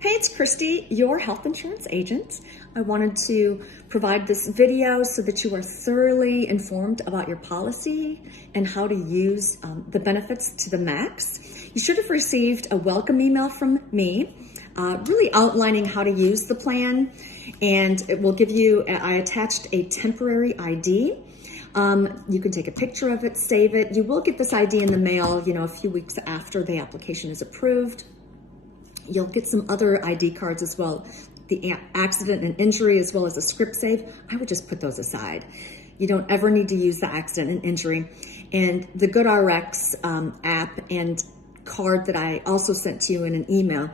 Hey, it's Christy, your health insurance agent. I wanted to provide this video so that you are thoroughly informed about your policy and how to use the benefits to the max. You should have received a welcome email from me, really outlining how to use the plan, and it will give you, I attached a temporary ID. You can take a picture of it, save it. You will get this ID in the mail, a few weeks after the application is approved. You'll get some other ID cards as well, the accident and injury, as well as a script save. I would just put those aside. You don't ever need to use the accident and injury. And the GoodRx app and card that I also sent to you in an email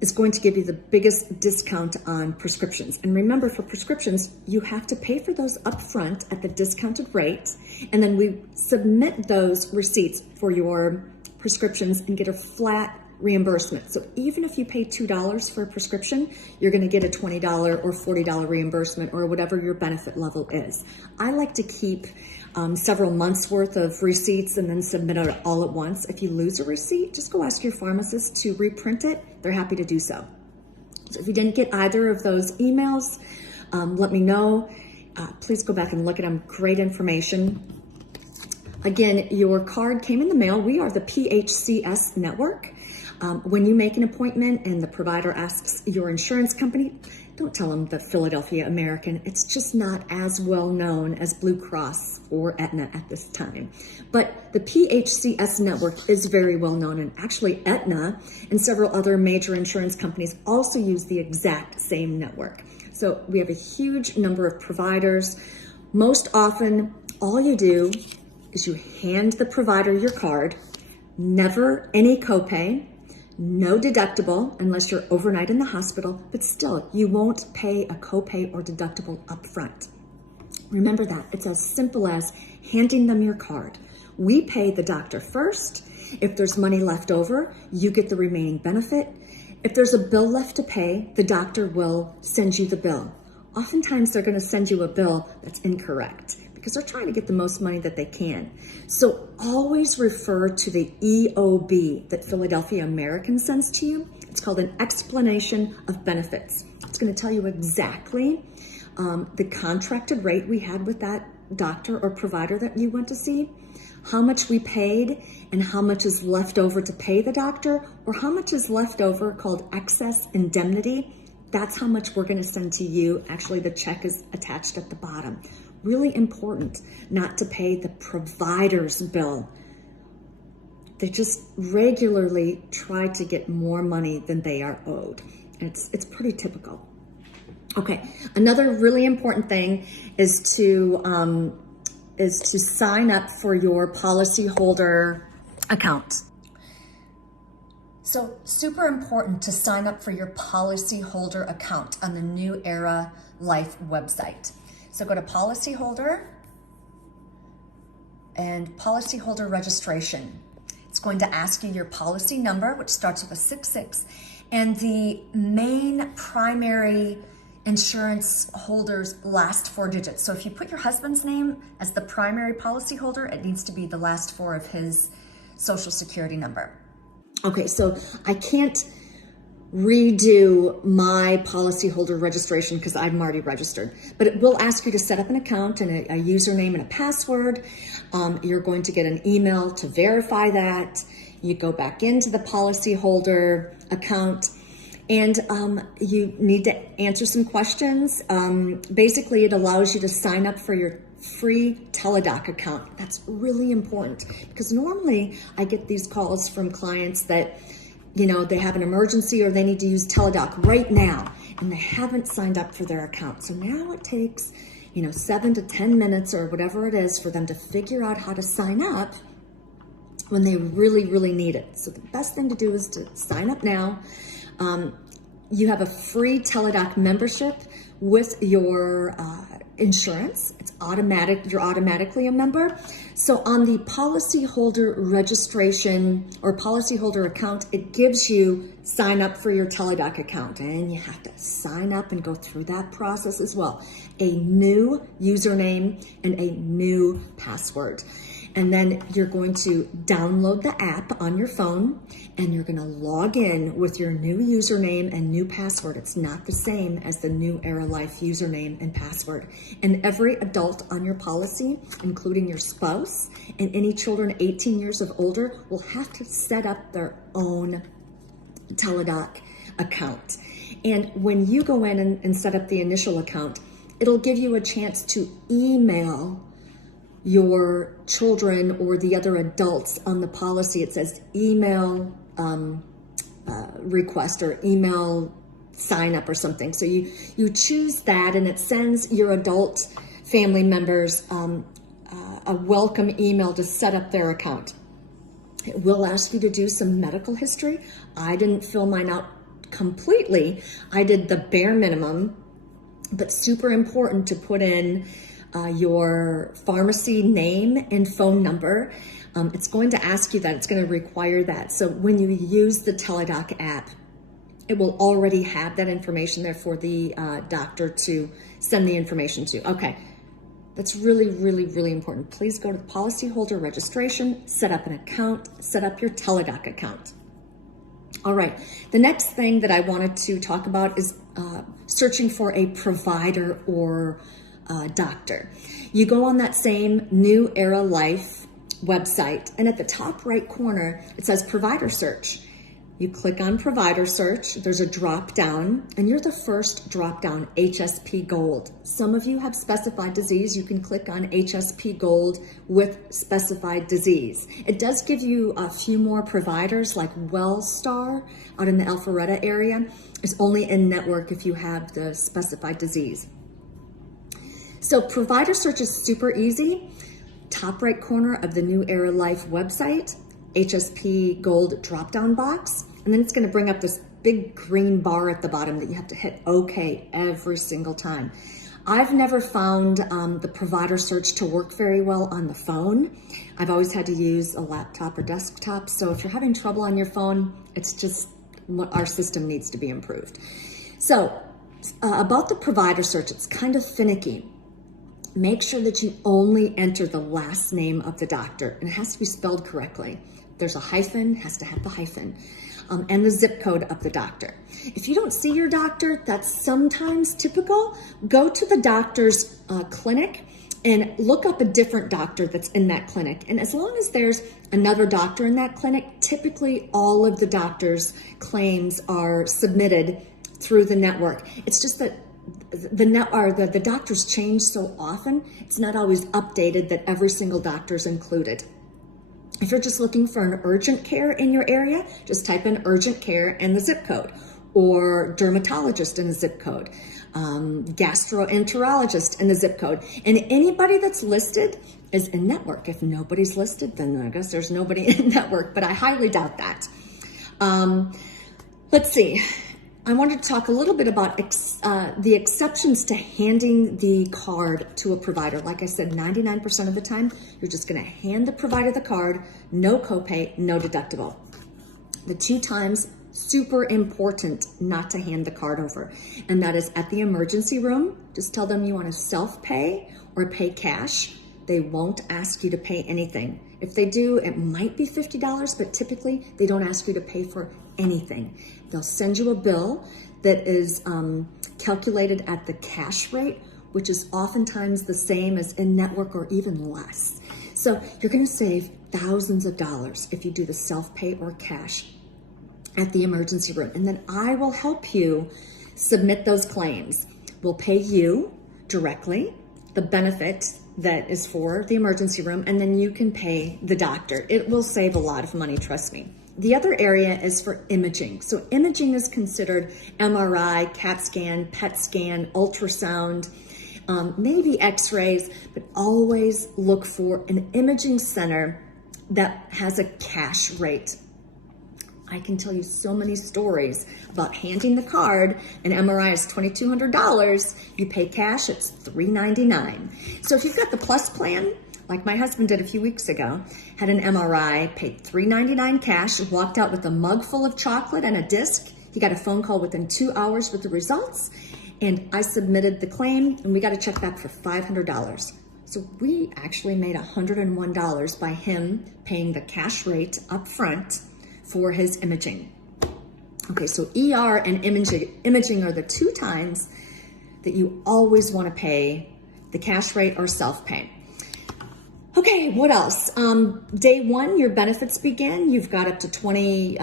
is going to give you the biggest discount on prescriptions. And remember, for prescriptions, you have to pay for those upfront at the discounted rate. And then we submit those receipts for your prescriptions and get a flat reimbursement. So even if you pay $2 for a prescription, you're going to get a $20 or $40 reimbursement or whatever your benefit level is. I like to keep several months worth of receipts and then submit it all at once. If you lose a receipt, just go ask your pharmacist to reprint it. They're happy to do so. So if you didn't get either of those emails, let me know. Please go back and look at them. Great information. Again, your card came in the mail. We are the PHCS network. When you make an appointment and the provider asks your insurance company, don't tell them the Philadelphia American. It's just not as well known as Blue Cross or Aetna at this time. But the PHCS network is very well known, and actually Aetna and several other major insurance companies also use the exact same network. So we have a huge number of providers. Most often, all you do is you hand the provider your card, never any copay, no deductible unless you're overnight in the hospital, but still, you won't pay a copay or deductible up front. Remember that. It's as simple as handing them your card. We pay the doctor first. If there's money left over, you get the remaining benefit. If there's a bill left to pay, the doctor will send you the bill. Oftentimes, they're going to send you a bill that's incorrect, because they're trying to get the most money that they can. So always refer to the EOB that Philadelphia American sends to you. It's called an explanation of benefits. It's going to tell you exactly the contracted rate we had with that doctor or provider that you went to see, how much we paid, and how much is left over to pay the doctor, or how much is left over called excess indemnity. That's how much we're going to send to you. Actually, the check is attached at the bottom. Really important not to pay the provider's bill. They just regularly try to get more money than they are owed. It's pretty typical. Okay, another really important thing is to sign up for your policyholder account. So super important to sign up for your policyholder account on the New Era Life website. So go to policyholder and policyholder registration. It's going to ask you your policy number, which starts with a 66, and the main primary insurance holder's last 4 digits. So if you put your husband's name as the primary policyholder, it needs to be the last 4 of his social security number. Okay, so I can't redo my policyholder registration because I'm already registered, but it will ask you to set up an account and a username and a password. You're going to get an email to verify that. You go back into the policyholder account and you need to answer some questions. Basically, it allows you to sign up for your free Teladoc account. That's really important because normally I get these calls from clients that they have an emergency or they need to use Teladoc right now and they haven't signed up for their account. So now it takes, 7 to 10 minutes or whatever it is for them to figure out how to sign up when they really, really need it. So the best thing to do is to sign up now. You have a free Teladoc membership with your insurance. It's automatic. You're automatically a member. So on the policyholder registration or policyholder account, it gives you sign up for your Teladoc account, and you have to sign up and go through that process as well. A new username and a new password. And then you're going to download the app on your phone, and you're going to log in with your new username and new password. It's not the same as the New Era Life username and password. And every adult on your policy, including your spouse and any children 18 years of older, will have to set up their own Teladoc account. And when you go in and set up the initial account, it'll give you a chance to email your children or the other adults on the policy. It says email request or email sign up or something. So you choose that, and it sends your adult family members a welcome email to set up their account. It will ask you to do some medical history. I didn't fill mine out completely. I did the bare minimum, but super important to put in your pharmacy name and phone number. It's going to ask you that. It's going to require that. So when you use the Teladoc app, it will already have that information there for the doctor to send the information to. Okay, that's really, really, really important. Please go to the policyholder registration, set up an account, set up your Teladoc account. All right, the next thing that I wanted to talk about is searching for a provider or doctor. You go on that same New Era Life website, and at the top right corner, it says provider search. You click on provider search, there's a drop down, and you're the first drop down, HSP Gold. Some of you have specified disease. You can click on HSP Gold with specified disease. It does give you a few more providers, like WellStar out in the Alpharetta area. It's only in network if you have the specified disease. So provider search is super easy. Top right corner of the New Era Life website, HSP Gold drop-down box, and then it's going to bring up this big green bar at the bottom that you have to hit OK every single time. I've never found the provider search to work very well on the phone. I've always had to use a laptop or desktop, so if you're having trouble on your phone, it's just what our system needs to be improved. So about the provider search, it's kind of finicky. Make sure that you only enter the last name of the doctor, and it has to be spelled correctly. There's a hyphen, has to have the hyphen, and the zip code of the doctor. If you don't see your doctor, that's sometimes typical. Go to the doctor's clinic and look up a different doctor that's in that clinic. And as long as there's another doctor in that clinic, typically all of the doctor's claims are submitted through the network. It's just that the doctors change so often, it's not always updated that every single doctor is included. If you're just looking for an urgent care in your area, just type in urgent care and the zip code, or dermatologist in the zip code, gastroenterologist in the zip code. And anybody that's listed is in network. If nobody's listed, then I guess there's nobody in network, but I highly doubt that. Let's see. I wanted to talk a little bit about the exceptions to handing the card to a provider. Like I said, 99% of the time, you're just going to hand the provider the card, no copay, no deductible. The 2 times, super important not to hand the card over, and that is at the emergency room. Just tell them you want to self-pay or pay cash. They won't ask you to pay anything. If they do, it might be $50, but typically they don't ask you to pay for anything. They'll send you a bill that is calculated at the cash rate, which is oftentimes the same as in-network or even less. So you're going to save thousands of dollars if you do the self-pay or cash at the emergency room. And then I will help you submit those claims. We'll pay you directly the benefit that is for the emergency room, and then you can pay the doctor. It will save a lot of money, trust me. The other area is for imaging. So imaging is considered MRI, CAT scan, PET scan, ultrasound, maybe x-rays, but always look for an imaging center that has a cash rate. I can tell you so many stories about handing the card. An MRI is $2,200. You pay cash, it's $399. So if you've got the Plus plan, like my husband did a few weeks ago, had an MRI, paid $399 cash, walked out with a mug full of chocolate and a disc. He got a phone call within 2 hours with the results, and I submitted the claim, and we got a check back for $500. So we actually made $101 by him paying the cash rate up front for his imaging. Okay, so ER and imaging are the two times that you always want to pay the cash rate or self-pay. Okay, what else? Day one, your benefits begin. You've got up to 20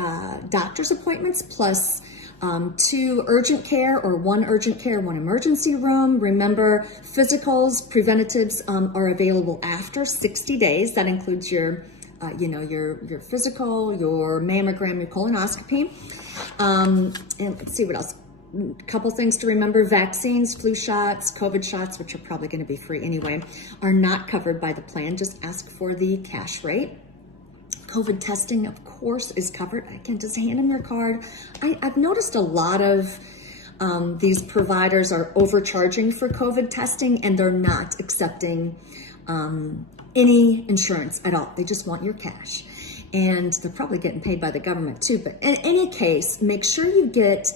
doctor's appointments plus 2 urgent care or 1 urgent care, 1 emergency room. Remember, physicals, preventatives are available after 60 days. That includes your physical, your mammogram, your colonoscopy. And let's see what else. A couple things to remember: vaccines, flu shots, COVID shots, which are probably going to be free anyway, are not covered by the plan. Just ask for the cash rate. COVID testing, of course, is covered. I can just hand them your card. I've noticed a lot of these providers are overcharging for COVID testing, and they're not accepting any insurance at all. They just want your cash. And they're probably getting paid by the government too. But in any case, make sure you get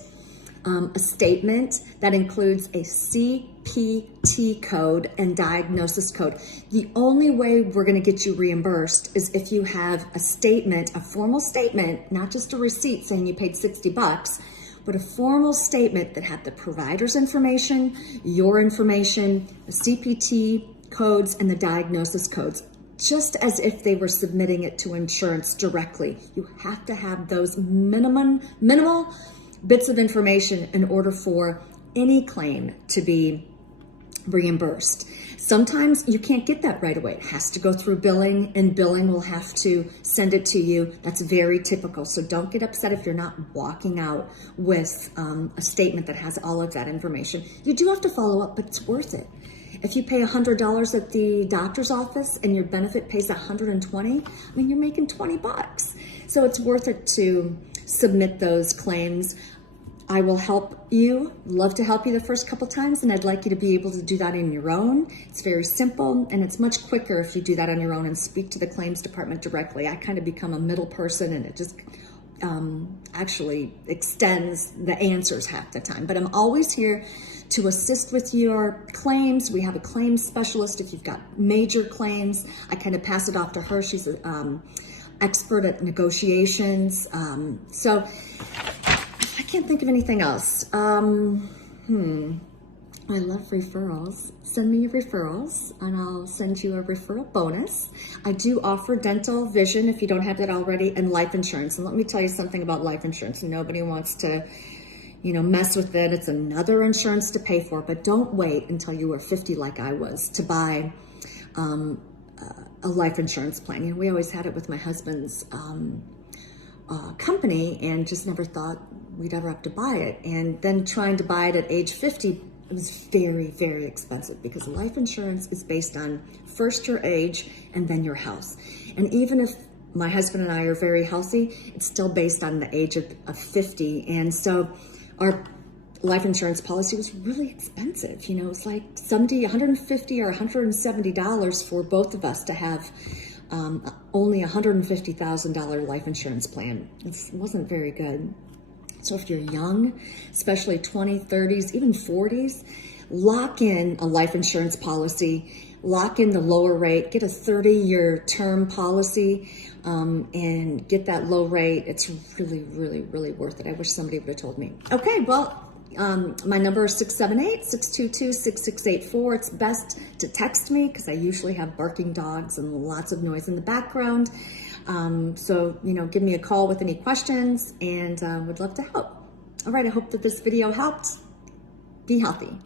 a statement that includes a CPT code and diagnosis code. The only way we're going to get you reimbursed is if you have a statement, a formal statement, not just a receipt saying you paid $60, but a formal statement that had the provider's information, your information, the CPT codes, and the diagnosis codes, just as if they were submitting it to insurance directly. You have to have those minimal bits of information in order for any claim to be reimbursed. Sometimes you can't get that right away. It has to go through billing, and billing will have to send it to you. That's very typical. So don't get upset if you're not walking out with a statement that has all of that information. You do have to follow up, but it's worth it. If you pay $100 at the doctor's office and your benefit pays $120, I mean, you're making $20. So it's worth it to submit those claims. I will help you, love to help you the first couple times, and I'd like you to be able to do that on your own. It's very simple, and it's much quicker if you do that on your own and speak to the claims department directly. I kind of become a middle person, and it just actually extends the answers half the time. But I'm always here to assist with your claims. We have a claims specialist if you've got major claims. I kind of pass it off to her. She's an expert at negotiations. So I can't think of anything else. I love referrals. Send me your referrals and I'll send you a referral bonus. I do offer dental, vision if you don't have that already, and life insurance. And let me tell you something about life insurance. Nobody wants to, mess with it. It's another insurance to pay for, but don't wait until you are 50 like I was to buy a life insurance plan. We always had it with my husband's company and just never thought we'd ever have to buy it. And then trying to buy it at age 50, it was very, very expensive because life insurance is based on first your age and then your health. And even if my husband and I are very healthy, it's still based on the age of 50. And so our life insurance policy was really expensive. It was like $150 or $170 for both of us to have only $150,000 life insurance plan. It wasn't very good. So if you're young, especially 20s, 30s, even 40s, lock in a life insurance policy, lock in the lower rate, get a 30-year term policy, and get that low rate. It's really, really, really worth it. I wish somebody would have told me. Okay, well, my number is 678-622-6684. It's best to text me because I usually have barking dogs and lots of noise in the background. So, give me a call with any questions and would love to help. All right, I hope that this video helped. Be healthy.